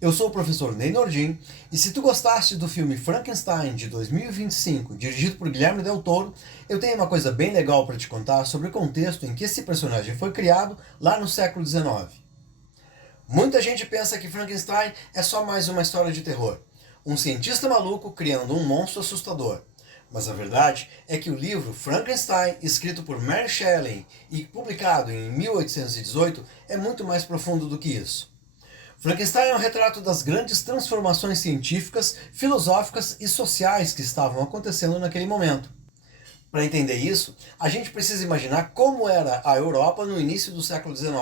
Eu sou o professor Ney Nordin, e se tu gostaste do filme Frankenstein de 2025, dirigido por Guilherme Del Toro, eu tenho uma coisa bem legal para te contar sobre o contexto em que esse personagem foi criado lá no século XIX. Muita gente pensa que Frankenstein é só mais uma história de terror, um cientista maluco criando um monstro assustador. Mas a verdade é que o livro Frankenstein, escrito por Mary Shelley e publicado em 1818, é muito mais profundo do que isso. Frankenstein é um retrato das grandes transformações científicas, filosóficas e sociais que estavam acontecendo naquele momento. Para entender isso, a gente precisa imaginar como era a Europa no início do século XIX.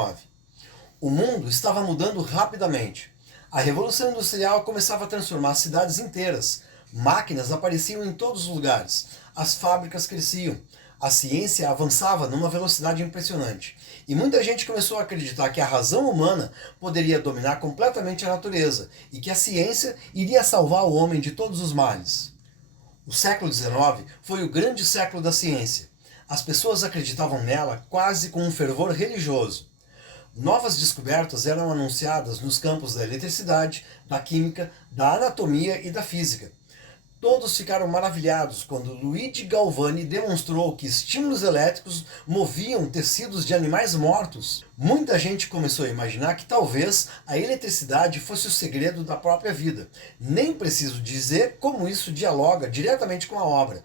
O mundo estava mudando rapidamente. A Revolução Industrial começava a transformar cidades inteiras. Máquinas apareciam em todos os lugares. As fábricas cresciam. A ciência avançava numa velocidade impressionante. E muita gente começou a acreditar que a razão humana poderia dominar completamente a natureza e que a ciência iria salvar o homem de todos os males. O século XIX foi o grande século da ciência. As pessoas acreditavam nela quase com um fervor religioso. Novas descobertas eram anunciadas nos campos da eletricidade, da química, da anatomia e da física. Todos ficaram maravilhados quando Luigi Galvani demonstrou que estímulos elétricos moviam tecidos de animais mortos. Muita gente começou a imaginar que talvez a eletricidade fosse o segredo da própria vida. Nem preciso dizer como isso dialoga diretamente com a obra.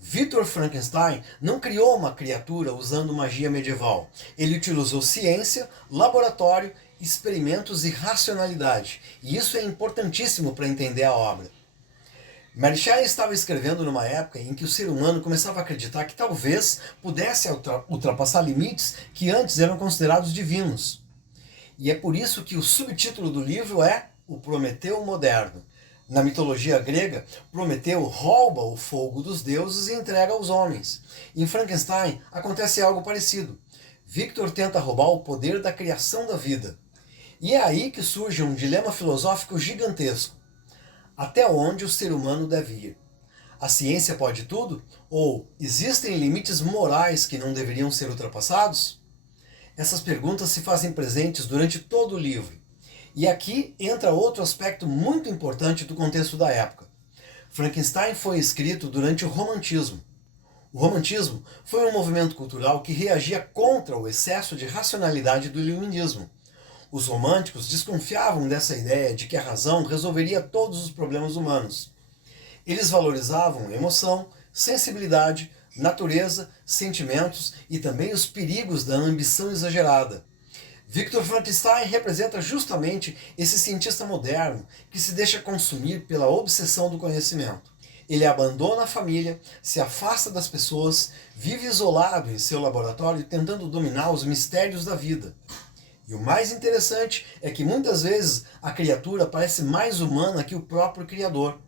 Victor Frankenstein não criou uma criatura usando magia medieval. Ele utilizou ciência, laboratório, experimentos e racionalidade. E isso é importantíssimo para entender a obra. Mary Shelley estava escrevendo numa época em que o ser humano começava a acreditar que talvez pudesse ultrapassar limites que antes eram considerados divinos. E é por isso que o subtítulo do livro é O Prometeu Moderno. Na mitologia grega, Prometeu rouba o fogo dos deuses e entrega aos homens. Em Frankenstein acontece algo parecido. Victor tenta roubar o poder da criação da vida. E é aí que surge um dilema filosófico gigantesco. Até onde o ser humano deve ir? A ciência pode tudo? Ou existem limites morais que não deveriam ser ultrapassados? Essas perguntas se fazem presentes durante todo o livro. E aqui entra outro aspecto muito importante do contexto da época. Frankenstein foi escrito durante o Romantismo. O Romantismo foi um movimento cultural que reagia contra o excesso de racionalidade do Iluminismo. Os românticos desconfiavam dessa ideia de que a razão resolveria todos os problemas humanos. Eles valorizavam emoção, sensibilidade, natureza, sentimentos e também os perigos da ambição exagerada. Victor Frankenstein representa justamente esse cientista moderno que se deixa consumir pela obsessão do conhecimento. Ele abandona a família, se afasta das pessoas, vive isolado em seu laboratório tentando dominar os mistérios da vida. E o mais interessante é que muitas vezes a criatura parece mais humana que o próprio Criador.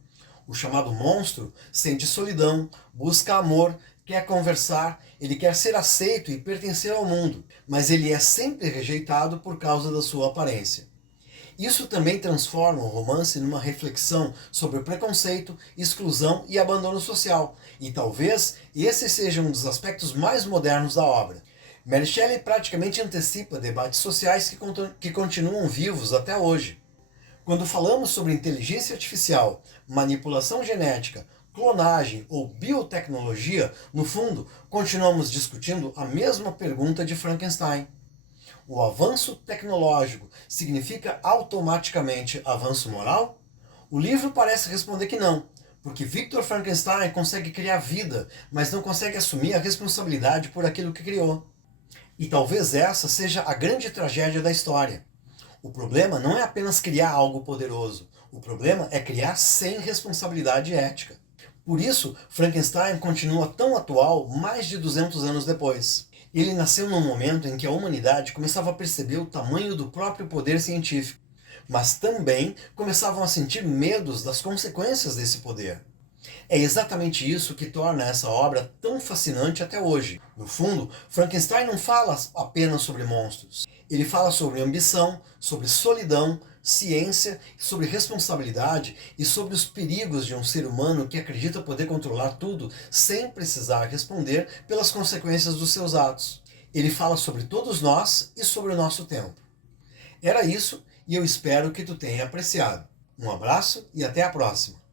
O chamado monstro sente solidão, busca amor, quer conversar, ele quer ser aceito e pertencer ao mundo, mas ele é sempre rejeitado por causa da sua aparência. Isso também transforma o romance numa reflexão sobre preconceito, exclusão e abandono social, e talvez esse seja um dos aspectos mais modernos da obra. Mary Shelley praticamente antecipa debates sociais que continuam vivos até hoje. Quando falamos sobre inteligência artificial, manipulação genética, clonagem ou biotecnologia, no fundo, continuamos discutindo a mesma pergunta de Frankenstein. O avanço tecnológico significa automaticamente avanço moral? O livro parece responder que não, porque Victor Frankenstein consegue criar vida, mas não consegue assumir a responsabilidade por aquilo que criou. E talvez essa seja a grande tragédia da história. O problema não é apenas criar algo poderoso, o problema é criar sem responsabilidade ética. Por isso, Frankenstein continua tão atual mais de 200 anos depois. Ele nasceu num momento em que a humanidade começava a perceber o tamanho do próprio poder científico, mas também começavam a sentir medos das consequências desse poder. É exatamente isso que torna essa obra tão fascinante até hoje. No fundo, Frankenstein não fala apenas sobre monstros. Ele fala sobre ambição, sobre solidão, ciência, sobre responsabilidade e sobre os perigos de um ser humano que acredita poder controlar tudo sem precisar responder pelas consequências dos seus atos. Ele fala sobre todos nós e sobre o nosso tempo. Era isso, e eu espero que tu tenha apreciado. Um abraço e até a próxima!